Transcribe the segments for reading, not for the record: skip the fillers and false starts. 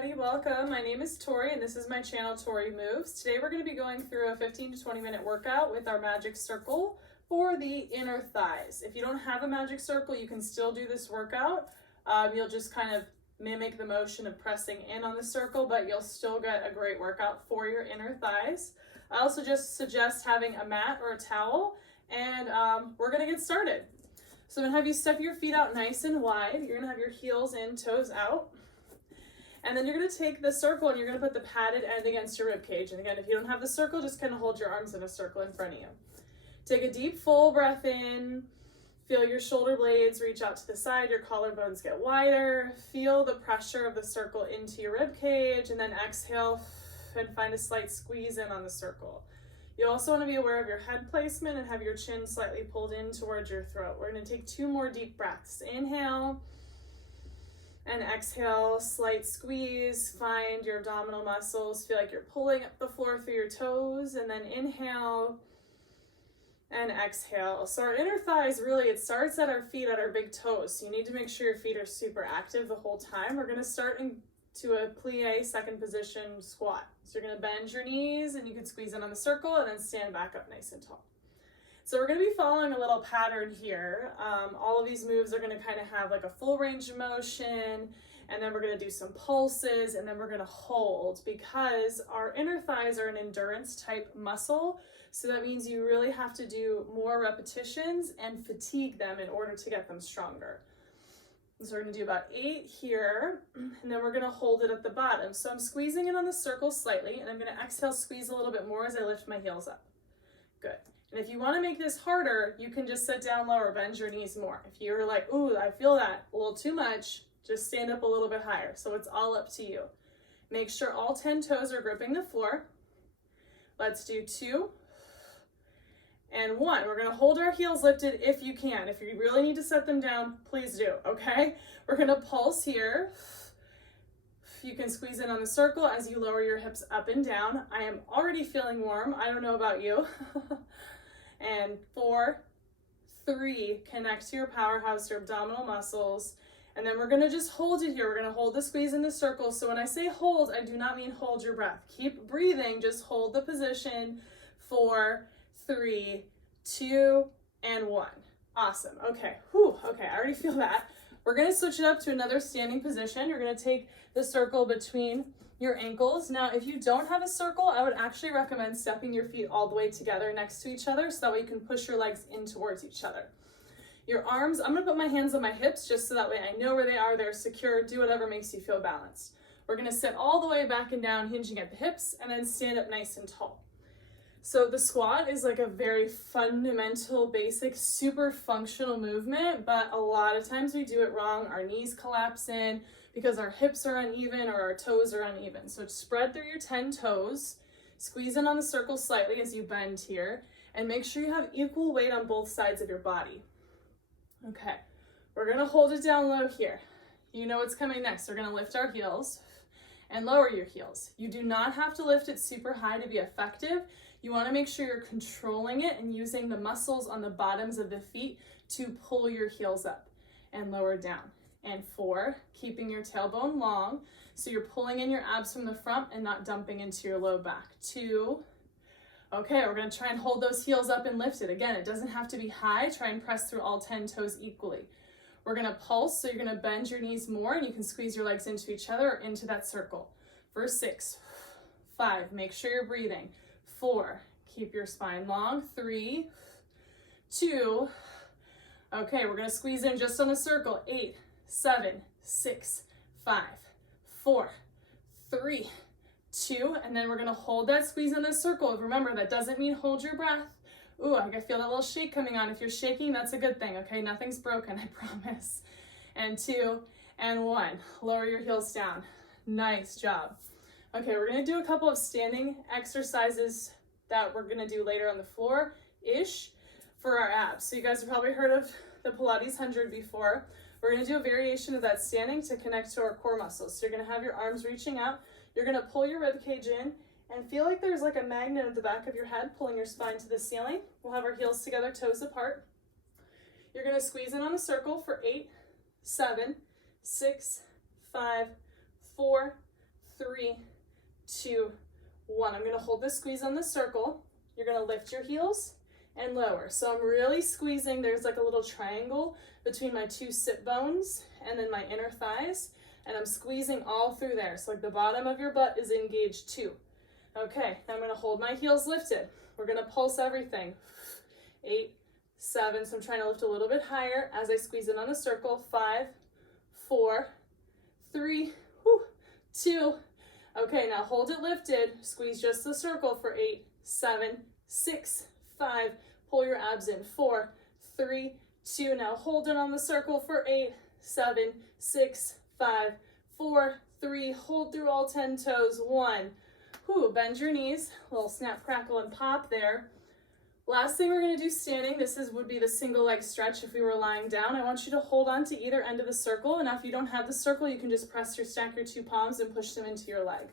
everybody, welcome. My name is Tori and this is my channel ToriMoves. Today we're going to be going through a 15 to 20 minute workout with our magic circle for the inner thighs. If you don't have a magic circle, you can still do this workout. You'll just kind of mimic the motion of pressing in on the circle, but you'll still get a great workout for your inner thighs. I also just suggest having a mat or a towel, and we're going to get started. So I'm going to have you step your feet out nice and wide. You're going to have your heels in, toes out. And then you're going to take the circle and you're going to put the padded end against your rib cage. And again, if you don't have the circle, just kind of hold your arms in a circle in front of you. Take a deep, full breath in. Feel your shoulder blades reach out to the side. Your collarbones get wider. Feel the pressure of the circle into your rib cage. And then exhale and find a slight squeeze in on the circle. You also want to be aware of your head placement and have your chin slightly pulled in towards your throat. We're going to take 2 more deep breaths. Inhale and exhale, slight squeeze. Find your abdominal muscles. Feel like you're pulling up the floor through your toes. And then inhale and exhale. So our inner thighs, really, it starts at our feet, at our big toes. So you need to make sure your feet are super active the whole time. We're going to start into a plie second position squat. So you're going to bend your knees and you can squeeze in on the circle and then stand back up nice and tall. So we're going to be following a little pattern here. All of these moves are going to kind of have like a full range of motion, and then we're going to do some pulses, and then we're going to hold, because our inner thighs are an endurance type muscle. So that means you really have to do more repetitions and fatigue them in order to get them stronger. So we're going to do about 8 here, and then we're going to hold it at the bottom. So I'm squeezing it on the circle slightly, and I'm going to exhale, squeeze a little bit more as I lift my heels up. Good. And if you want to make this harder, you can just sit down lower, bend your knees more. If you're like, ooh, I feel that a little too much, just stand up a little bit higher. So it's all up to you. Make sure all 10 toes are gripping the floor. Let's do 2 and 1. We're going to hold our heels lifted if you can. If you really need to set them down, please do, okay? We're going to pulse here. You can squeeze in on the circle as you lower your hips up and down. I am already feeling warm. I don't know about you. And 4, 3, connect to your powerhouse, your abdominal muscles. And then we're going to just hold it here. We're going to hold the squeeze in the circle. So when I say hold, I do not mean hold your breath. Keep breathing. Just hold the position. 4, 3, 2, and 1. Awesome. Okay. Whew. Okay. I already feel that. We're going to switch it up to another standing position. You're going to take the circle between your ankles. Now, if you don't have a circle, I would actually recommend stepping your feet all the way together next to each other, so that way you can push your legs in towards each other. Your arms, I'm going to put my hands on my hips just so that way I know where they are. They're secure. Do whatever makes you feel balanced. We're going to sit all the way back and down, hinging at the hips, and then stand up nice and tall. So the squat is like a very fundamental, basic, super functional movement, but a lot of times we do it wrong. Our knees collapse in because our hips are uneven or our toes are uneven. So spread through your 10 toes, squeeze in on the circle slightly as you bend here, and make sure you have equal weight on both sides of your body. Okay, we're going to hold it down low here. You know what's coming next. We're going to lift our heels and lower your heels. You do not have to lift it super high to be effective. You want to make sure you're controlling it and using the muscles on the bottoms of the feet to pull your heels up and lower down. And 4, keeping your tailbone long, so you're pulling in your abs from the front and not dumping into your low back. 2. Okay, we're going to try and hold those heels up and lift it. Again, it doesn't have to be high. Try and press through all 10 toes equally. We're going to pulse, so you're going to bend your knees more, and you can squeeze your legs into each other or into that circle. For 6, 5, make sure you're breathing. 4, keep your spine long. 3, 2, okay, we're going to squeeze in just on the circle. 8, 7, 6, 5, 4, 3, 2, and then we're going to hold that squeeze in this circle. Remember, that doesn't mean hold your breath. Ooh, I can feel that little shake coming on. If you're shaking, that's a good thing, okay? Nothing's broken, I promise. And 2, and 1. Lower your heels down. Nice job. Okay, we're going to do a couple of standing exercises that we're going to do later on the floor-ish for our abs. So you guys have probably heard of the Pilates 100 before. We're going to do a variation of that standing to connect to our core muscles. So you're going to have your arms reaching out. You're going to pull your rib cage in and feel like there's like a magnet at the back of your head pulling your spine to the ceiling. We'll have our heels together, toes apart. You're going to squeeze in on a circle for 8, 7, 6, 5, 4, 3, 2, 1. I'm going to hold this squeeze on the circle. You're going to lift your heels and lower. So I'm really squeezing. There's like a little triangle between my two sit bones and then my inner thighs, and I'm squeezing all through there. So like the bottom of your butt is engaged too. Okay, now I'm going to hold my heels lifted. We're going to pulse everything. 8, 7, so I'm trying to lift a little bit higher as I squeeze it on the circle. 5, 4, 3, 2. Okay, now hold it lifted. Squeeze just the circle for 8, 7, 6, 5. Pull your abs in. 4, 3, 2. Now hold it on the circle for 8, 7, 6, 5, 4, 3. Hold through all 10 toes. 1. Bend your knees. A little snap, crackle, and pop there. Last thing we're going to do standing, would be the single leg stretch if we were lying down. I want you to hold on to either end of the circle, and if you don't have the circle, you can just stack your two palms and push them into your leg.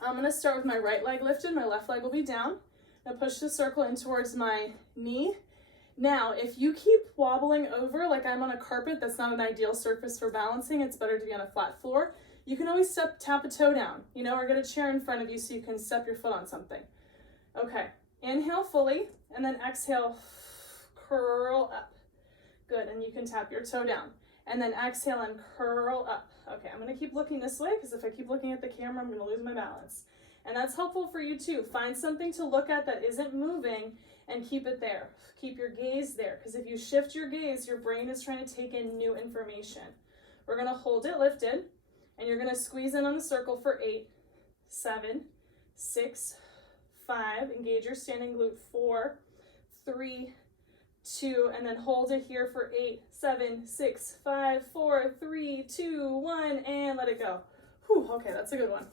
I'm going to start with my right leg lifted, my left leg will be down. Now push the circle in towards my knee. Now, if you keep wobbling over, like I'm on a carpet, that's not an ideal surface for balancing, it's better to be on a flat floor. You can always tap a toe down, or get a chair in front of you so you can step your foot on something. Okay. Inhale fully, and then exhale, curl up. Good, and you can tap your toe down. And then exhale and curl up. Okay, I'm gonna keep looking this way, because if I keep looking at the camera, I'm gonna lose my balance. And that's helpful for you too. Find something to look at that isn't moving and keep it there. Keep your gaze there, because if you shift your gaze, your brain is trying to take in new information. We're gonna hold it lifted, and you're gonna squeeze in on the circle for 8, 7, 6, 5, engage your standing glute. 4, 3, 2, and then hold it here for 8, 7, 6, 5, 4, 3, 2, 1, and let it go. Okay, that's a good one.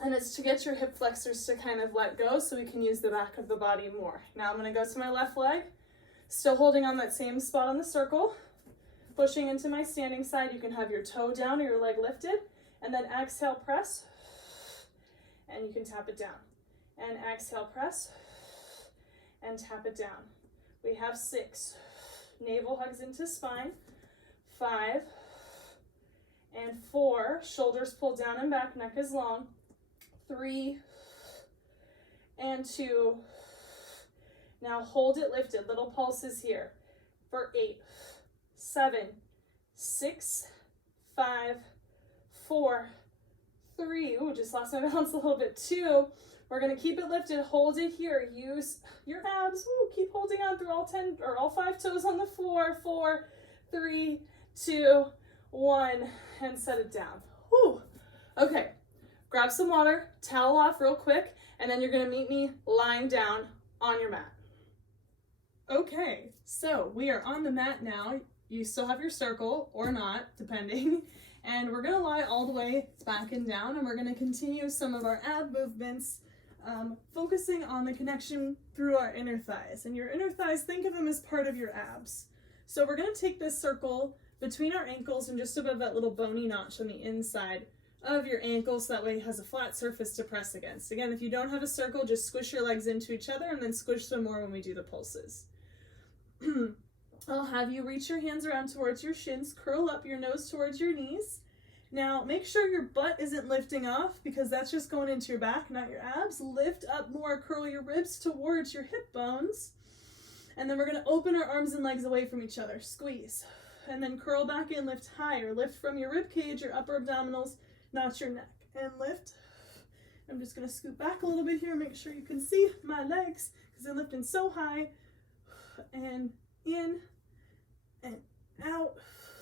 And it's to get your hip flexors to kind of let go so we can use the back of the body more. Now I'm going to go to my left leg, still holding on that same spot on the circle, pushing into my standing side. You can have your toe down or your leg lifted, and then exhale, press, and you can tap it down. And exhale, press, and tap it down. We have 6. Navel hugs into spine. 5, and 4. Shoulders pull down and back, neck is long. 3, and 2. Now hold it lifted, little pulses here. For 8, 7, 6, 5, 4, 3. Just lost my balance a little bit. 2. We're going to keep it lifted, hold it here, use your abs, keep holding on through all 5 toes on the floor. 4, 3, 2, 1, and set it down. Okay, grab some water, towel off real quick, and then you're going to meet me lying down on your mat. Okay, so we are on the mat now. You still have your circle, or not, depending. And we're going to lie all the way back and down, and we're going to continue some of our ab movements, focusing on the connection through our inner thighs. And your inner thighs, think of them as part of your abs. So we're going to take this circle between our ankles and just above that little bony notch on the inside of your ankles, so that way it has a flat surface to press against. Again, if you don't have a circle, just squish your legs into each other and then squish them more when we do the pulses. I'll have you reach your hands around towards your shins, curl up your nose towards your knees. Now, make sure your butt isn't lifting off, because that's just going into your back, not your abs. Lift up more, curl your ribs towards your hip bones. And then we're going to open our arms and legs away from each other. Squeeze. And then curl back in, lift higher. Lift from your rib cage, your upper abdominals, not your neck. And lift. I'm just going to scoot back a little bit here, make sure you can see my legs, because they're lifting so high. And in and out.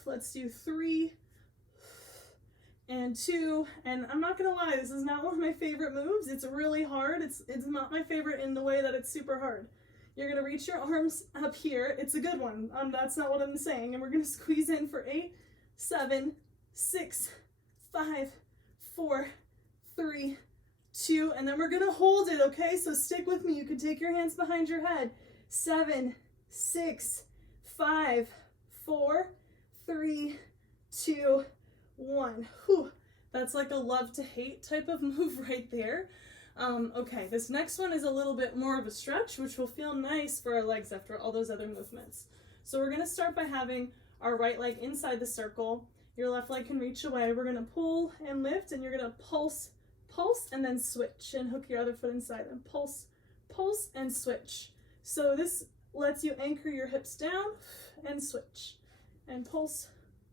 Let's do 3 and 2. And I'm not gonna lie, this is not one of my favorite moves. It's really hard. It's not my favorite in the way that it's super hard. You're gonna reach your arms up here. It's a good one. That's not what I'm saying. And we're gonna squeeze in for 8, 7, 6, 5, 4, 3, 2, and then we're gonna hold it, okay? So stick with me. You can take your hands behind your head. 7, 6, 5, 4, 3, 2, 1. That's like a love to hate type of move right there. Okay, this next one is a little bit more of a stretch, which will feel nice for our legs after all those other movements. So we're gonna start by having our right leg inside the circle, Your left leg can reach away. We're gonna pull and lift, and you're gonna pulse, pulse, and then switch, and hook your other foot inside, and pulse, pulse, and switch. So this lets you anchor your hips down and switch, and pulse,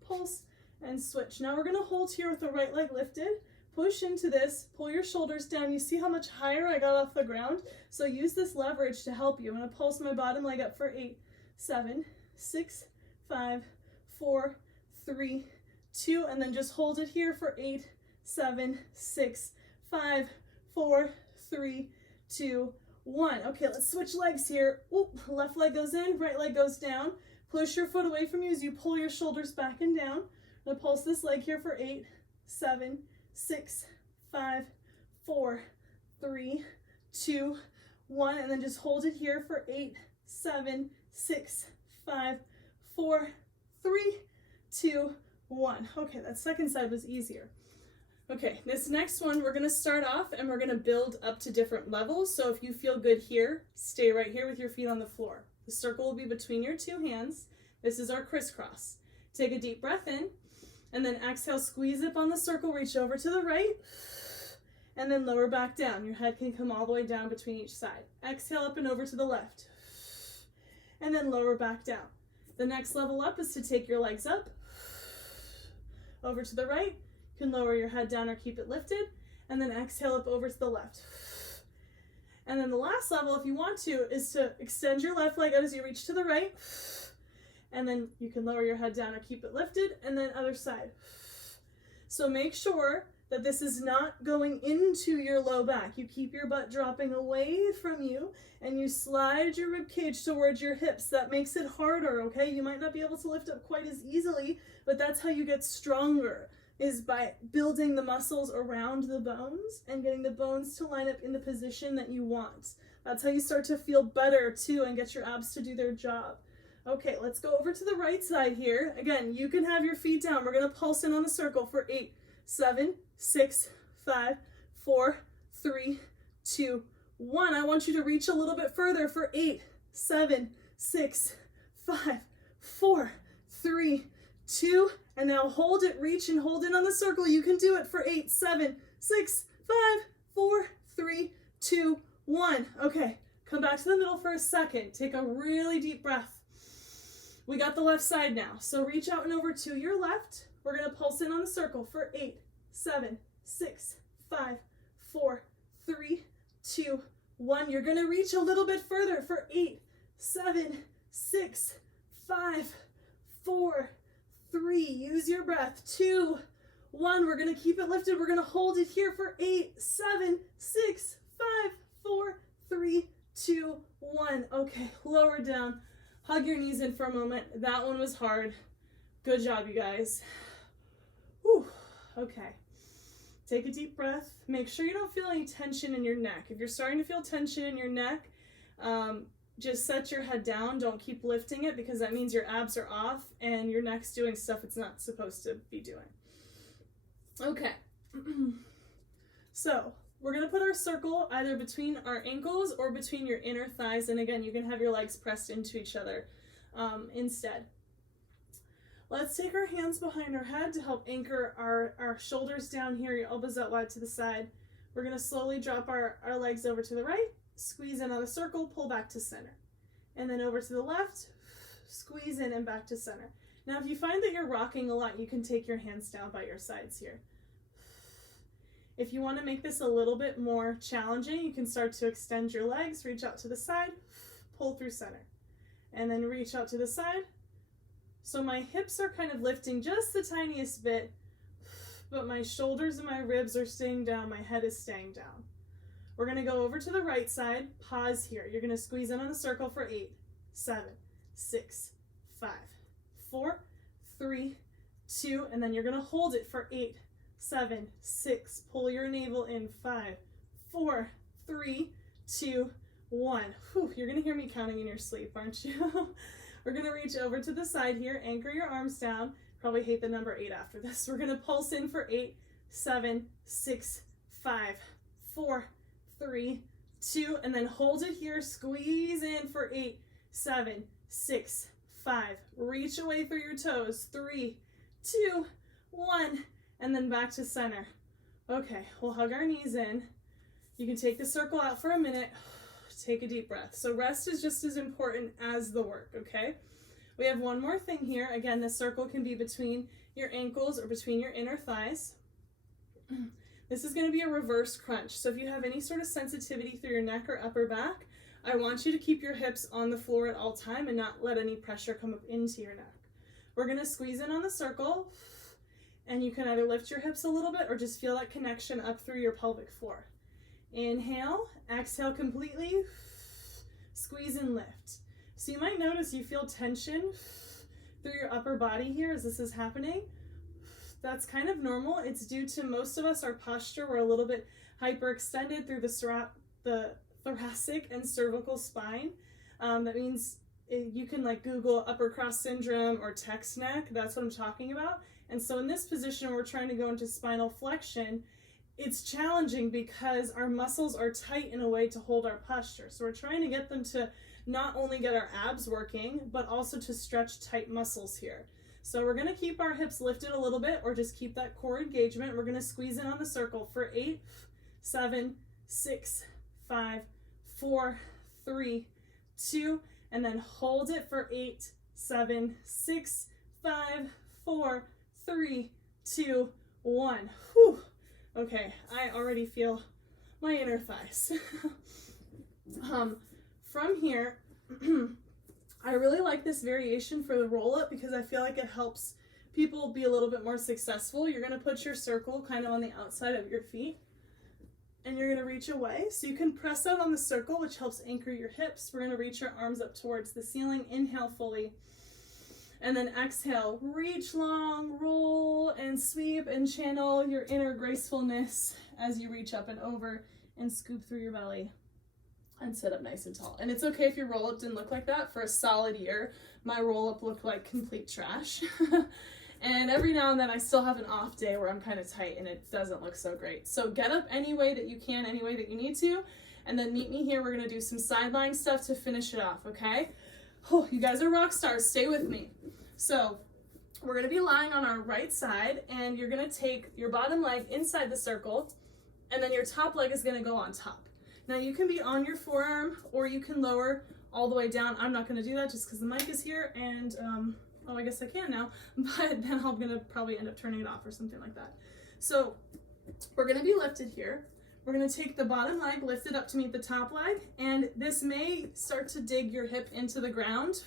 pulse, and switch. Now we're gonna hold here with the right leg lifted. Push into this, pull your shoulders down. You see how much higher I got off the ground? So use this leverage to help you. I'm gonna pulse my bottom leg up for 8, 7, 6, 5, 4, 3, 2, and then just hold it here for 8, 7, 6, 5, 4, 3, 2, 1. Okay, let's switch legs here. Oop, left leg goes in, right leg goes down. Push your foot away from you as you pull your shoulders back and down. I'm gonna pulse this leg here for 8, 7, 6, 5, 4, 3, 2, 1, and then just hold it here for 8, 7, 6, 5, 4, 3, 2, 1. Okay, that second side was easier. Okay, this next one, we're gonna start off and we're gonna build up to different levels. So if you feel good here, stay right here with your feet on the floor. The circle will be between your two hands. This is our crisscross. Take a deep breath in, and then exhale, squeeze up on the circle, reach over to the right, and then lower back down. Your head can come all the way down between each side. Exhale up and over to the left, and then lower back down. The next level up is to take your legs up, over to the right. You can lower your head down or keep it lifted, and then exhale up over to the left. And then the last level, if you want to, is to extend your left leg out as you reach to the right, and then you can lower your head down or keep it lifted, and then other side. So make sure that this is not going into your low back. You keep your butt dropping away from you, and you slide your rib cage towards your hips. That makes it harder, okay? You might not be able to lift up quite as easily, but that's how you get stronger, is by building the muscles around the bones and getting the bones to line up in the position that you want. That's how you start to feel better too and get your abs to do their job. Okay, let's go over to the right side here. Again, you can have your feet down. We're gonna pulse in on the circle for 8, 7, 6, 5, 4, 3, 2, 1. I want you to reach a little bit further for 8, 7, 6, 5, 4, 3, 2, and now hold it, reach and hold in on the circle. You can do it for 8, 7, 6, 5, 4, 3, 2, 1. Okay, come back to the middle for a second. Take a really deep breath. We got the left side now. So reach out and over to your left. We're gonna pulse in on the circle for 8, 7, 6, 5, 4, 3, 2, 1. You're gonna reach a little bit further for 8, 7, 6, 5, 4, 3. Use your breath. 2, 1. We're gonna keep it lifted. We're gonna hold it here for 8, 7, 6, 5, 4, 3, 2, 1. Okay, lower down. Hug your knees in for a moment. That one was hard. Good job, you guys. Whew. Okay. Take a deep breath. Make sure you don't feel any tension in your neck. If you're starting to feel tension in your neck, just set your head down. Don't keep lifting it, because that means your abs are off and your neck's doing stuff it's not supposed to be doing. Okay. So we're going to put our circle either between our ankles or between your inner thighs. And again, you can have your legs pressed into each other instead. Let's take our hands behind our head to help anchor our shoulders down here, your elbows out wide to the side. We're going to slowly drop our legs over to the right, squeeze in on a circle, pull back to center. And then over to the left, squeeze in and back to center. Now, if you find that you're rocking a lot, you can take your hands down by your sides here. If you want to make this a little bit more challenging, you can start to extend your legs, reach out to the side, pull through center, and then reach out to the side. So my hips are kind of lifting just the tiniest bit, but my shoulders and my ribs are staying down, my head is staying down. We're going to go over to the right side, pause here. You're going to squeeze in on the circle for 8, 7, 6, 5, 4, 3, 2, and then you're going to hold it for 8, 7, 6, pull your navel in, 5, 4, 3, 2, 1. Whew, you're gonna hear me counting in your sleep, aren't you? We're gonna reach over to the side here, anchor your arms down. Probably hate the number 8 after this. We're gonna pulse in for 8, 7, 6, 5, 4, 3, 2, and then hold it here, squeeze in for 8, 7, 6, 5, reach away through your toes, 3, 2, 1, and then back to center. Okay, we'll hug our knees in. You can take the circle out for a minute. Take a deep breath. So rest is just as important as the work, okay? We have one more thing here. Again, the circle can be between your ankles or between your inner thighs. This is going to be a reverse crunch. So if you have any sort of sensitivity through your neck or upper back, I want you to keep your hips on the floor at all time and not let any pressure come up into your neck. We're going to squeeze in on the circle, and you can either lift your hips a little bit or just feel that connection up through your pelvic floor. Inhale, exhale completely, squeeze and lift. So you might notice you feel tension through your upper body here as this is happening. That's kind of normal. It's due to most of us, our posture, we're a little bit hyperextended through the thoracic and cervical spine. That means you can like Google upper cross syndrome or text neck. That's what I'm talking about. And so in this position, we're trying to go into spinal flexion. It's challenging because our muscles are tight in a way to hold our posture. So we're trying to get them to not only get our abs working, but also to stretch tight muscles here. So we're gonna keep our hips lifted a little bit or just keep that core engagement. We're gonna squeeze in on the circle for 8, 7, 6, 5, 4, 3, 2, and then hold it for 8, 7, 6, 5, 4, 3, 2, 1. Whew. Okay, I already feel my inner thighs. From here, I really like this variation for the roll-up because I feel like it helps people be a little bit more successful. You're going to put your circle kind of on the outside of your feet, and you're going to reach away. So you can press out on the circle, which helps anchor your hips. We're going to reach your arms up towards the ceiling. Inhale fully. And then exhale, reach long, roll, and sweep and channel your inner gracefulness as you reach up and over and scoop through your belly and sit up nice and tall. And it's okay if your roll-up didn't look like that. For a solid year, my roll-up looked like complete trash. And every now and then I still have an off day where I'm kind of tight and it doesn't look so great. So get up any way that you can, any way that you need to, and then meet me here. We're gonna do some sideline stuff to finish it off, okay? Oh, you guys are rock stars, stay with me. So we're gonna be lying on our right side, and you're gonna take your bottom leg inside the circle, and then your top leg is gonna go on top. Now you can be on your forearm, or you can lower all the way down. I'm not gonna do that just because the mic is here, and oh, I guess I can now, but then I'm gonna probably end up turning it off or something like that. So we're gonna be lifted here. We're gonna take the bottom leg, lift it up to meet the top leg, and this may start to dig your hip into the ground.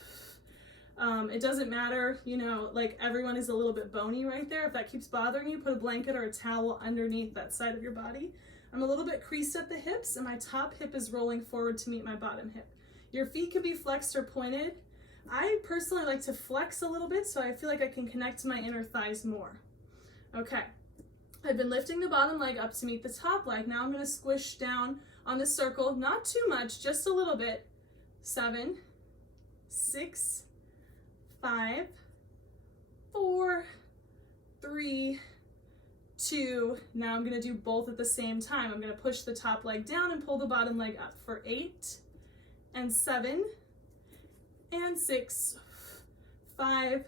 It doesn't matter, you know, like everyone is a little bit bony right there. If that keeps bothering you, put a blanket or a towel underneath that side of your body. I'm a little bit creased at the hips, and my top hip is rolling forward to meet my bottom hip. Your feet can be flexed or pointed. I personally like to flex a little bit so I feel like I can connect to my inner thighs more. Okay, I've been lifting the bottom leg up to meet the top leg. Now I'm gonna squish down on the circle, not too much, just a little bit. 7, 6, 5, 4, 3, 2. Now I'm gonna do both at the same time. I'm gonna push the top leg down and pull the bottom leg up for 8 and 7 and 6, 5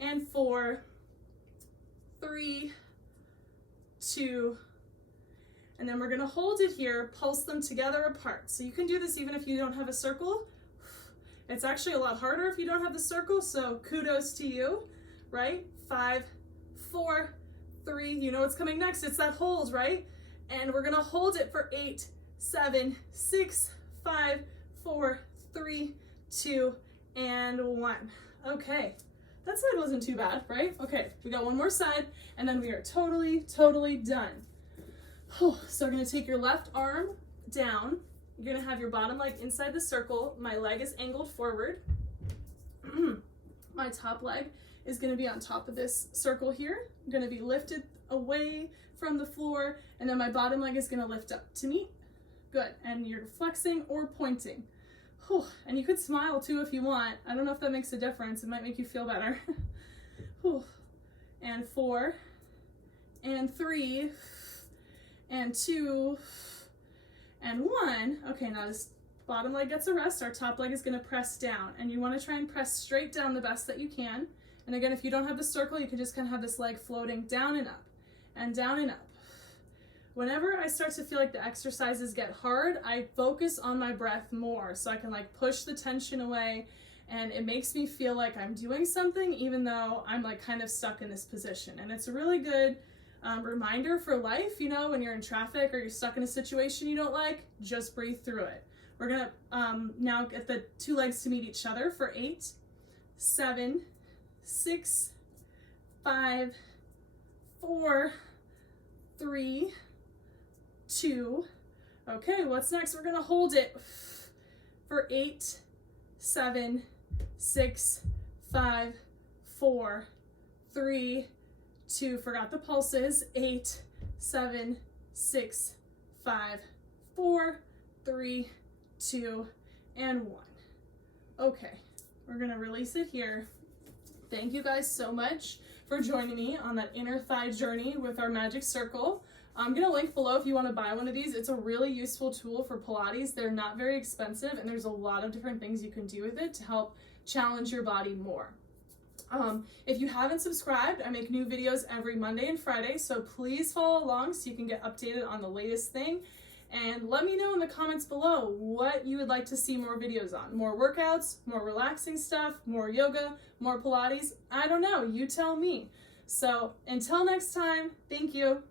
and 4, 3, 2, and then we're gonna hold it here, pulse them together apart. So you can do this even if you don't have a circle. It's actually a lot harder if you don't have the circle, so kudos to you, right? 5, 4, 3, you know what's coming next, it's that hold, right? And we're gonna hold it for 8, 7, 6, 5, 4, 3, 2, and 1. Okay, that side wasn't too bad, right? Okay, we got one more side, and then we are totally done. So we're gonna take your left arm down. You're gonna have your bottom leg inside the circle. My leg is angled forward. My top leg is gonna be on top of this circle here. I'm gonna be lifted away from the floor, and then my bottom leg is gonna lift up to meet. Good, and you're flexing or pointing. And you could smile too if you want. I don't know if that makes a difference. It might make you feel better. And 4, and 3, and 2, and 1. Okay, now this bottom leg gets a rest. Our top leg is gonna press down, and you wanna try and press straight down the best that you can. And again, if you don't have the circle, you can just kind of have this leg floating down and up and down and up. Whenever I start to feel like the exercises get hard, I focus on my breath more so I can like push the tension away, and it makes me feel like I'm doing something even though I'm like kind of stuck in this position. And it's a really good reminder for life, you know, when you're in traffic or you're stuck in a situation you don't like, just breathe through it. We're gonna now get the two legs to meet each other for 8, 7, 6, 5, 4, 3, 2. Okay, what's next? We're gonna hold it for 8, 7, 6, 5, 4, 3, 2. Forgot the pulses. 8, 7, 6, 5, 4, 3, 2, and 1. Okay, we're gonna release it here. Thank you guys so much for joining me on that inner thigh journey with our magic circle. I'm gonna link below if you wanna buy one of these. It's a really useful tool for Pilates. They're not very expensive, and there's a lot of different things you can do with it to help challenge your body more. If you haven't subscribed, I make new videos every Monday and Friday, so please follow along so you can get updated on the latest thing. And let me know in the comments below what you would like to see more videos on. More workouts, more relaxing stuff, more yoga, more Pilates. I don't know, you tell me. So until next time, thank you.